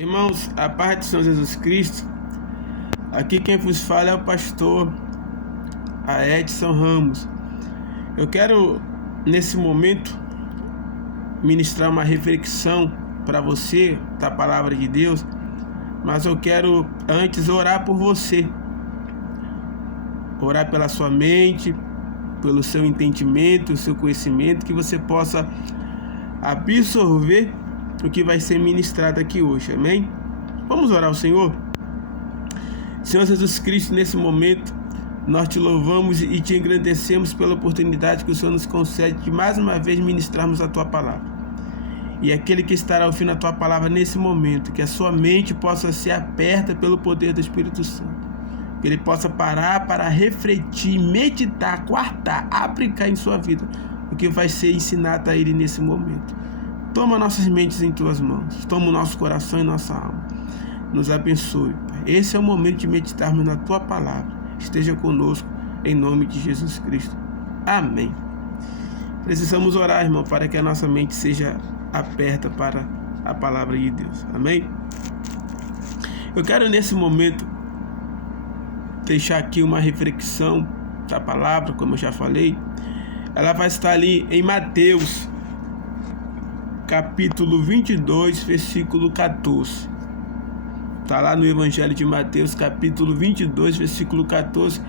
Irmãos, a paz do Senhor Jesus Cristo. Aqui quem vos fala é o pastor Edson Ramos. Eu quero, nesse momento, ministrar uma reflexão para você da palavra de Deus, mas eu quero antes orar por você. Orar pela sua mente, pelo seu entendimento, o seu conhecimento, que você possa absorver o que vai ser ministrado aqui hoje, amém? Vamos orar ao Senhor? Senhor Jesus Cristo, nesse momento, nós te louvamos e te engrandecemos pela oportunidade que o Senhor nos concede de mais uma vez ministrarmos a tua palavra. E aquele que estará ouvindo a tua palavra nesse momento, que a sua mente possa ser aberta pelo poder do Espírito Santo, que ele possa parar para refletir, meditar, quartar, aplicar em sua vida o que vai ser ensinado a ele nesse momento. Toma nossas mentes em tuas mãos, toma o nosso coração e nossa alma, nos abençoe, Pai. Esse é o momento de meditarmos na tua palavra. Esteja conosco, em nome de Jesus Cristo, amém. Precisamos orar, irmão, para que a nossa mente seja aberta para a palavra de Deus, amém. Eu quero nesse momento deixar aqui uma reflexão da palavra, como eu já falei. Ela vai estar ali em Mateus capítulo 22, versículo 14. Está lá no Evangelho de Mateus, capítulo 22, versículo 14,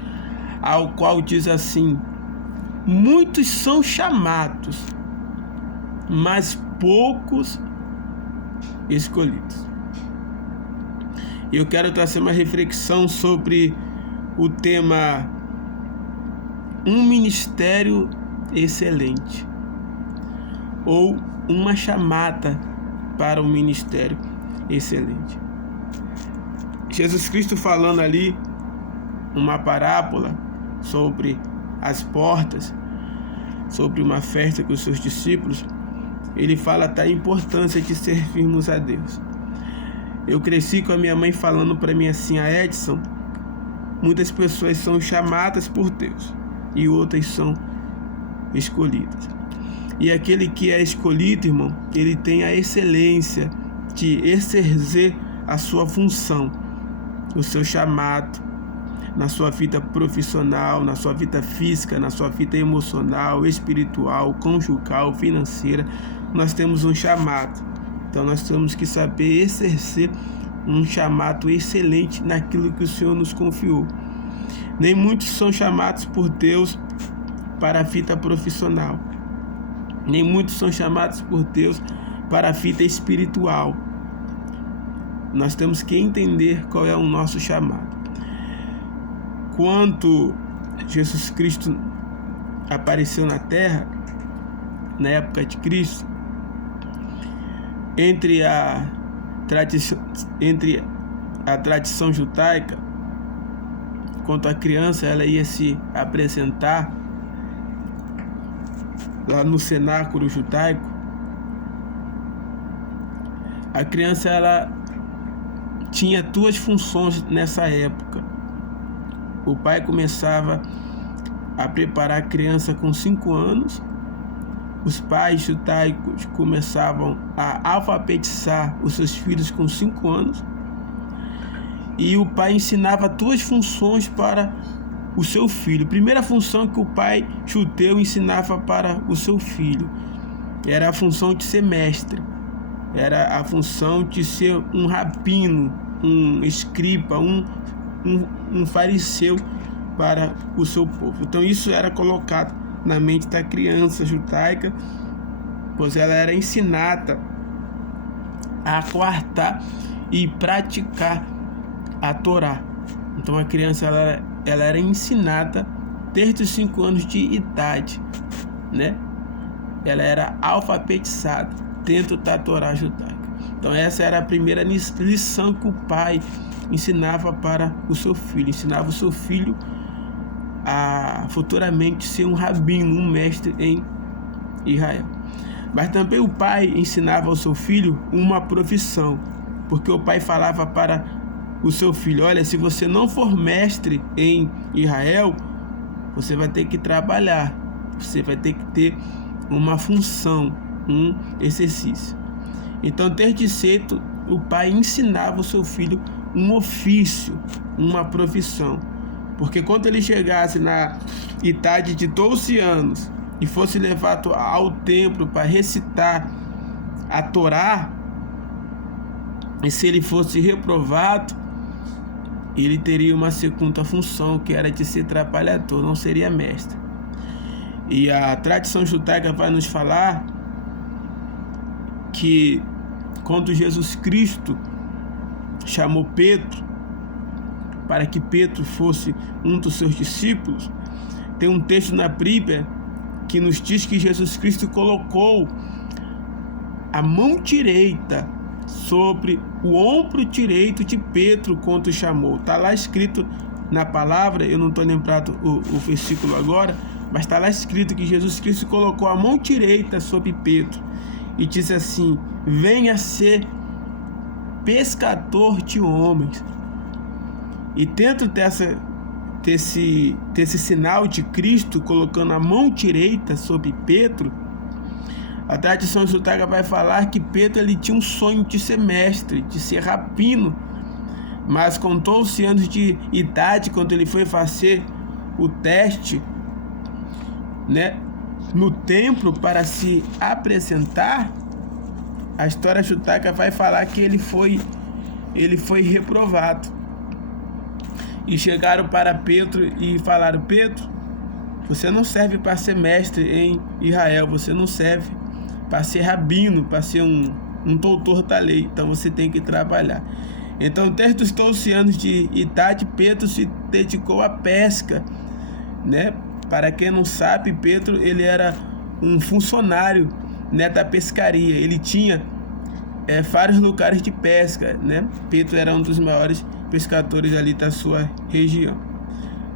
ao qual diz assim: muitos são chamados, mas poucos escolhidos. Eu quero trazer uma reflexão sobre o tema um ministério excelente, ou uma chamada para um ministério excelente. Jesus Cristo falando ali uma parábola sobre as portas, sobre uma festa com os seus discípulos, ele fala da importância de servirmos a Deus. Eu cresci com a minha mãe falando para mim assim: a Edson, muitas pessoas são chamadas por Deus e outras são escolhidas. E aquele que é escolhido, irmão, ele tem a excelência de exercer a sua função, o seu chamado, na sua vida profissional, na sua vida física, na sua vida emocional, espiritual, conjugal, financeira. Nós temos um chamado. Então nós temos que saber exercer um chamado excelente naquilo que o Senhor nos confiou. Nem muitos são chamados por Deus para a vida profissional. Nem muitos são chamados por Deus para a vida espiritual. Nós temos que entender qual é o nosso chamado. Quando Jesus Cristo apareceu na terra, na época de Cristo, entre a tradição judaica, quando a criança ela ia se apresentar lá no cenáculo judaico, a criança ela tinha duas funções nessa época. O pai começava a preparar a criança com 5 anos, os pais judaicos começavam a alfabetizar os seus filhos com 5 anos, e o pai ensinava duas funções para o seu filho. A primeira função que o pai judeu ensinava para o seu filho era a função de ser mestre, era a função de ser um rabino, um escriba, um fariseu para o seu povo. Então isso era colocado na mente da criança judaica, pois ela era ensinada a guardar e praticar a Torá. Então a criança ela era ensinada desde os 5 anos de idade, né? Ela era alfabetizada dentro da Torá judaica. Então essa era a primeira lição que o pai ensinava para o seu filho. Ensinava o seu filho a futuramente ser um rabino, um mestre em Israel. Mas também o pai ensinava ao seu filho uma profissão, porque o pai falava para o seu filho: olha, se você não for mestre em Israel, você vai ter que trabalhar, você vai ter que ter uma função, um exercício. Então, desde cedo, o pai ensinava o seu filho um ofício, uma profissão. Porque quando ele chegasse na idade de 12 anos e fosse levado ao templo para recitar a Torá, e se ele fosse reprovado, ele teria uma segunda função, que era de ser trabalhador, não seria mestre. E a tradição judaica vai nos falar que quando Jesus Cristo chamou Pedro para que Pedro fosse um dos seus discípulos, tem um texto na Bíblia que nos diz que Jesus Cristo colocou a mão direita sobre o ombro direito de Pedro quando o chamou. Está lá escrito na palavra, eu não estou lembrado o versículo agora, mas está lá escrito que Jesus Cristo colocou a mão direita sobre Pedro e disse assim: venha ser pescador de homens. E dentro desse sinal de Cristo colocando a mão direita sobre Pedro, a tradição judaica vai falar que Pedro ele tinha um sonho de ser mestre, de ser rabino, mas com 12 anos de idade, quando ele foi fazer o teste, no templo para se apresentar, a história judaica vai falar que ele foi reprovado. E chegaram para Pedro e falaram: Pedro, você não serve para ser mestre em Israel, você não serve para ser rabino, para ser um doutor da lei, então você tem que trabalhar. Então, desde os 12 anos de idade, Pedro se dedicou à pesca, Para quem não sabe, Pedro ele era um funcionário, da pescaria. Ele tinha vários lugares de pesca, Pedro era um dos maiores pescadores ali da sua região.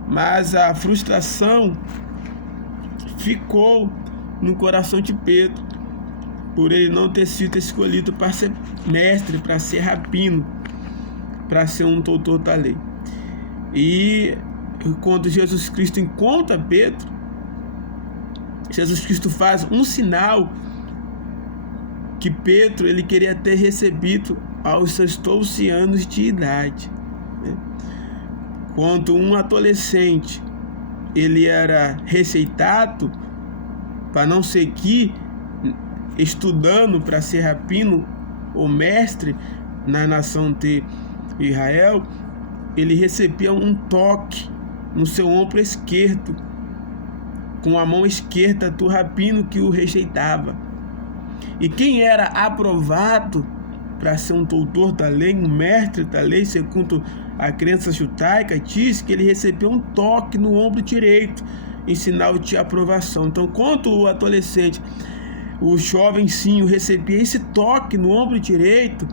Mas a frustração ficou no coração de Pedro, por ele não ter sido escolhido para ser mestre, para ser rabino, para ser um doutor da lei. E quando Jesus Cristo encontra Pedro, Jesus Cristo faz um sinal que Pedro ele queria ter recebido aos seus 12 anos de idade. Quando um adolescente ele era rejeitado para não seguir estudando para ser rabino ou mestre na nação de Israel, ele recebia um toque no seu ombro esquerdo, com a mão esquerda do rabino que o rejeitava. E quem era aprovado para ser um doutor da lei, um mestre da lei, segundo a crença judaica, diz que ele recebeu um toque no ombro direito, em sinal de aprovação. Então, quando o adolescente, o jovencinho, recebia esse toque no ombro direito,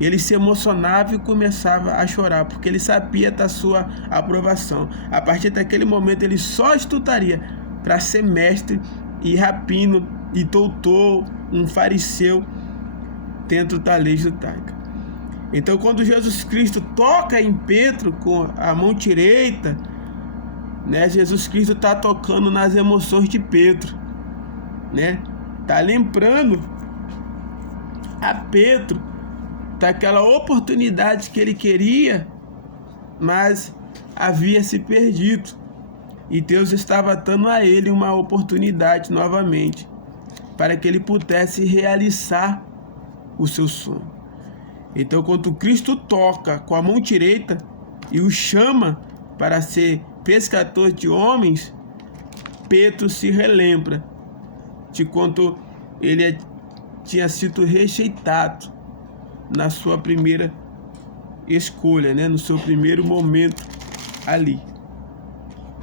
ele se emocionava e começava a chorar, porque ele sabia da sua aprovação. A partir daquele momento, ele só estudaria para ser mestre e rabino e doutor, um fariseu dentro da lei judaica. Então, quando Jesus Cristo toca em Pedro com a mão direita, Jesus Cristo está tocando nas emoções de Pedro, está lembrando a Pedro daquela oportunidade que ele queria, mas havia se perdido, e Deus estava dando a ele uma oportunidade novamente para que ele pudesse realizar o seu sonho. Então, quando Cristo toca com a mão direita e o chama para ser pescador de homens, Pedro se relembra de quando ele tinha sido rejeitado na sua primeira escolha, no seu primeiro momento ali.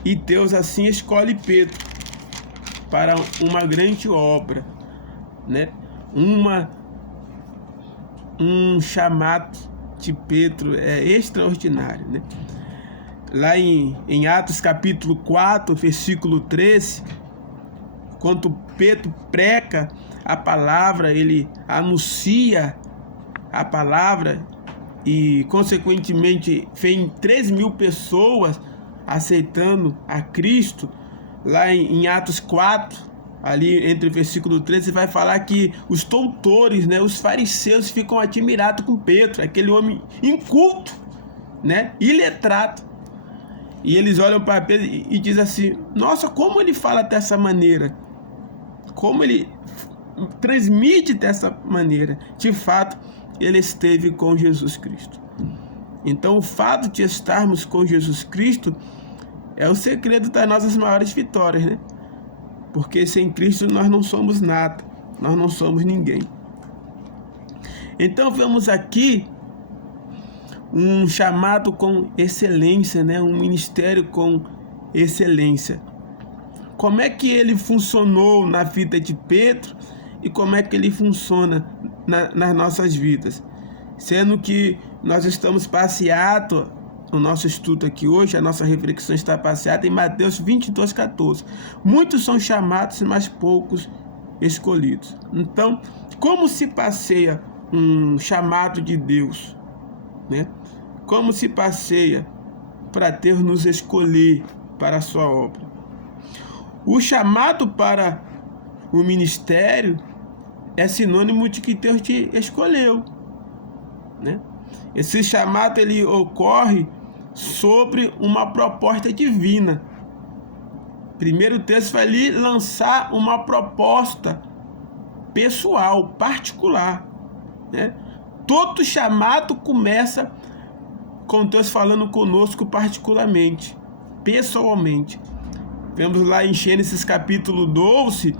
E Deus assim escolhe Pedro para uma grande obra, um chamado de Pedro extraordinário, Lá em Atos capítulo 4, versículo 13, quando Pedro prega a palavra, ele anuncia a palavra e consequentemente vem 3.000 pessoas aceitando a Cristo. Lá em Atos 4, ali entre o versículo 13, vai falar que os doutores, né, os fariseus ficam admirados com Pedro, aquele homem inculto, né, iletrado. E eles olham para Pedro e dizem assim: nossa, como ele fala dessa maneira? Como ele transmite dessa maneira? De fato, ele esteve com Jesus Cristo. Então, o fato de estarmos com Jesus Cristo é o segredo das nossas maiores vitórias, né? Porque sem Cristo nós não somos nada, nós não somos ninguém. Então vemos aqui um chamado com excelência, né? Um ministério com excelência. Como é que ele funcionou na vida de Pedro e como é que ele funciona nas nossas vidas? Sendo que nós estamos passeados, o nosso estudo aqui hoje, a nossa reflexão está passeada em Mateus 22:14. Muitos são chamados, mas poucos escolhidos. Então, como se passeia um chamado de Deus, né? Como se passeia para Deus nos escolher para a sua obra? O chamado para o ministério é sinônimo de que Deus te escolheu, né? Esse chamado ele ocorre sobre uma proposta divina. Primeiro texto vai lhe lançar uma proposta pessoal, particular, né? Todo chamado começa com Deus falando conosco particularmente, pessoalmente. Vemos lá em Gênesis capítulo 12,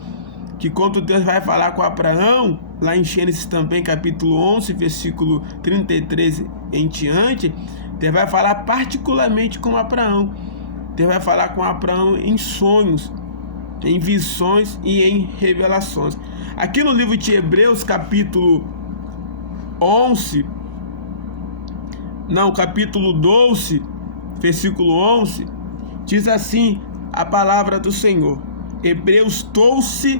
que quando Deus vai falar com Abraão, lá em Gênesis também capítulo 11, versículo 33 em diante, Deus vai falar particularmente com Abraão. Deus vai falar com Abraão em sonhos, em visões e em revelações. Aqui no livro de Hebreus, capítulo 12, versículo 11, diz assim a palavra do Senhor. Hebreus 12,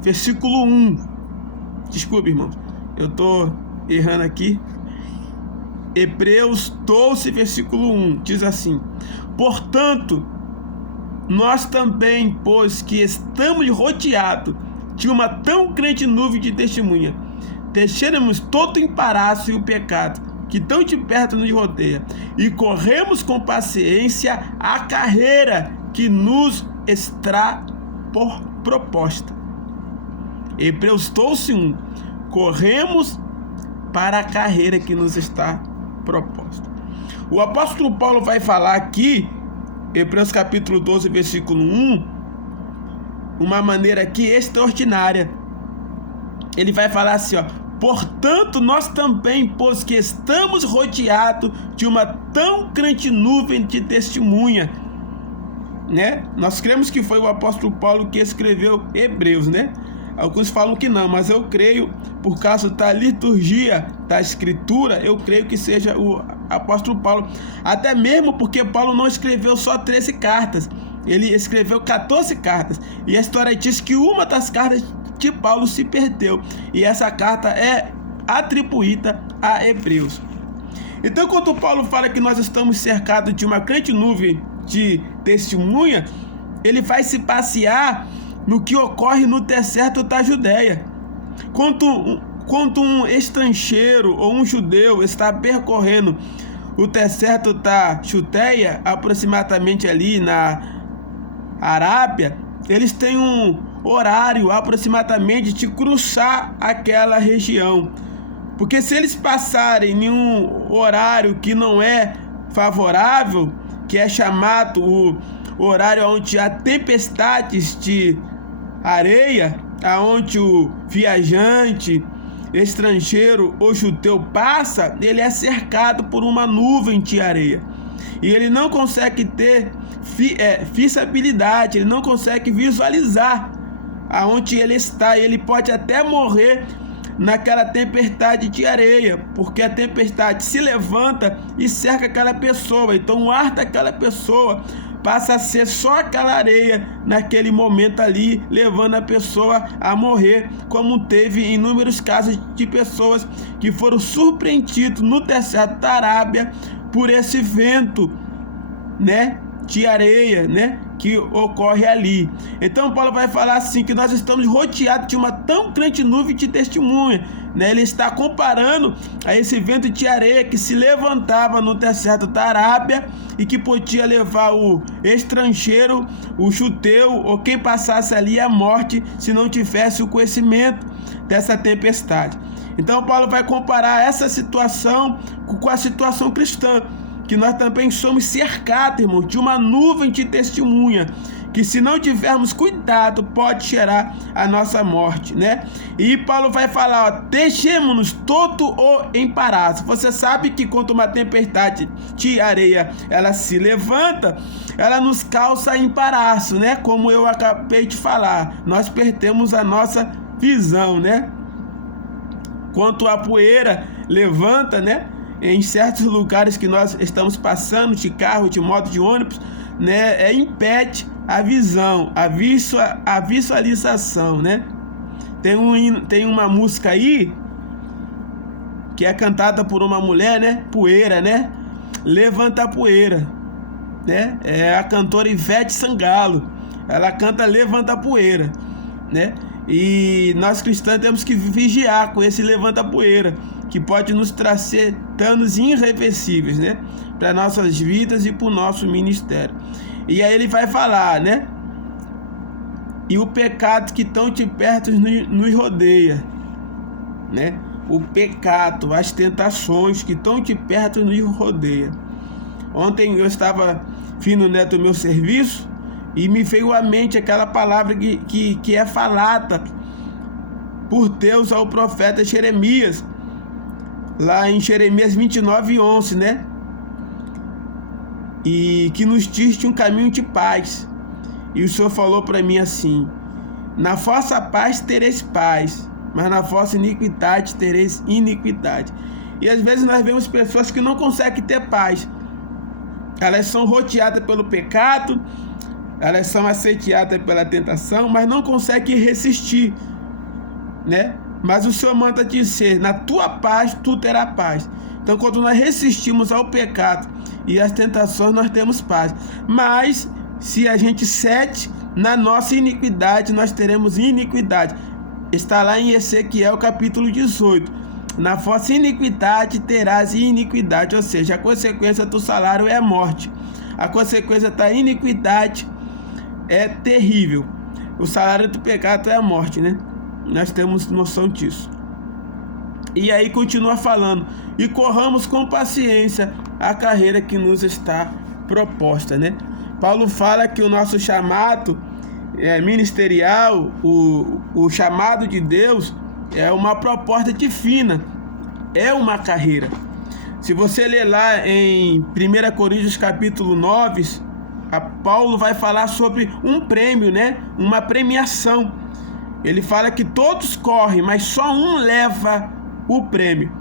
versículo 1. Desculpe, irmãos, eu estou errando aqui. Hebreus 12, versículo 1, diz assim: portanto, nós também, pois que estamos rodeados de uma tão grande nuvem de testemunha, deixaremos todo o embaraço e o pecado que tão de perto nos rodeia, e corremos com paciência a carreira que nos está por proposta. Hebreus 12, 1. Corremos para a carreira que nos está proposta. O apóstolo Paulo vai falar aqui, Hebreus capítulo 12, versículo 1, uma maneira aqui extraordinária. Ele vai falar assim, ó: portanto, nós também, pois que estamos rodeados de uma tão grande nuvem de testemunha, né? Nós cremos que foi o apóstolo Paulo que escreveu Hebreus, né? Alguns falam que não, mas eu creio, por causa da liturgia da escritura, eu creio que seja o apóstolo Paulo. Até mesmo porque Paulo não escreveu só 13 cartas, ele escreveu 14 cartas. E a história diz que uma das cartas de Paulo se perdeu, e essa carta é atribuída a Hebreus. Então, quando Paulo fala que nós estamos cercados de uma grande nuvem de testemunha, ele vai se passear no que ocorre no deserto da Judéia. Quando um estrangeiro ou um judeu está percorrendo o deserto da Judéia, aproximadamente ali na Arábia, eles têm um horário aproximadamente de cruzar aquela região. Porque se eles passarem em um horário que não é favorável, que é chamado o horário onde há tempestades de areia, aonde o viajante, estrangeiro ou judeu passa, ele é cercado por uma nuvem de areia. E ele não consegue ter visibilidade, ele não consegue visualizar aonde ele está. Ele pode até morrer naquela tempestade de areia, porque a tempestade se levanta e cerca aquela pessoa. Então o ar daquela pessoa passa a ser só aquela areia naquele momento ali, levando a pessoa a morrer, como teve inúmeros casos de pessoas que foram surpreendidos no deserto da Arábia por esse vento, né, de areia, né, que ocorre ali. Então Paulo vai falar assim, que nós estamos rodeados de uma tão grande nuvem de testemunha, né? Ele está comparando a esse vento de areia que se levantava no deserto da Arábia e que podia levar o estrangeiro, o judeu ou quem passasse ali à morte se não tivesse o conhecimento dessa tempestade. Então Paulo vai comparar essa situação com a situação cristã, que nós também somos cercados, irmão, de uma nuvem de testemunha, que se não tivermos cuidado, pode cheirar a nossa morte, né? E Paulo vai falar, ó, deixemos-nos todo o embaraço. Você sabe que quando uma tempestade de areia, ela se levanta, ela nos causa embaraço, né? Como eu acabei de falar, nós perdemos a nossa visão, né? Quando a poeira levanta, né, em certos lugares que nós estamos passando, de carro, de moto, de ônibus, né, impede a visão, a visualização, né? Tem uma música aí que é cantada por uma mulher, né? Poeira, né? Levanta a poeira, né? É a cantora Ivete Sangalo. Ela canta Levanta a Poeira, né? E nós cristãos temos que vigiar com esse levanta-poeira, que pode nos trazer danos irreversíveis, né, para nossas vidas e para o nosso ministério. E aí ele vai falar, né? E o pecado que tão de perto nos rodeia, né? O pecado, as tentações que tão de perto nos rodeia. Ontem eu estava vindo, né, do meu serviço, e me veio à mente aquela palavra que é falada por Deus ao profeta Jeremias, lá em Jeremias 29:11, né? E que nos diz de um caminho de paz. E o Senhor falou para mim assim: na vossa paz tereis paz, mas na vossa iniquidade tereis iniquidade. E às vezes nós vemos pessoas que não conseguem ter paz. Elas são rodeadas pelo pecado, elas são assediadas pela tentação, mas não conseguem resistir, né? Mas o Senhor manda dizer: na tua paz tu terás paz. Então, quando nós resistimos ao pecado e às tentações, nós temos paz. Mas se a gente cede na nossa iniquidade, nós teremos iniquidade. Está lá em Ezequiel capítulo 18. Na vossa iniquidade terás iniquidade, ou seja, a consequência do salário é a morte. A consequência da iniquidade é terrível. O salário do pecado é a morte, né? Nós temos noção disso. E aí continua falando: e corramos com paciência a carreira que nos está proposta, né? Paulo fala que o nosso chamado ministerial, o chamado de Deus, é uma proposta divina, é uma carreira. Se você ler lá em 1 Coríntios capítulo 9, Paulo vai falar sobre um prêmio, né? Uma premiação. Ele fala que todos correm, mas só um leva o prêmio.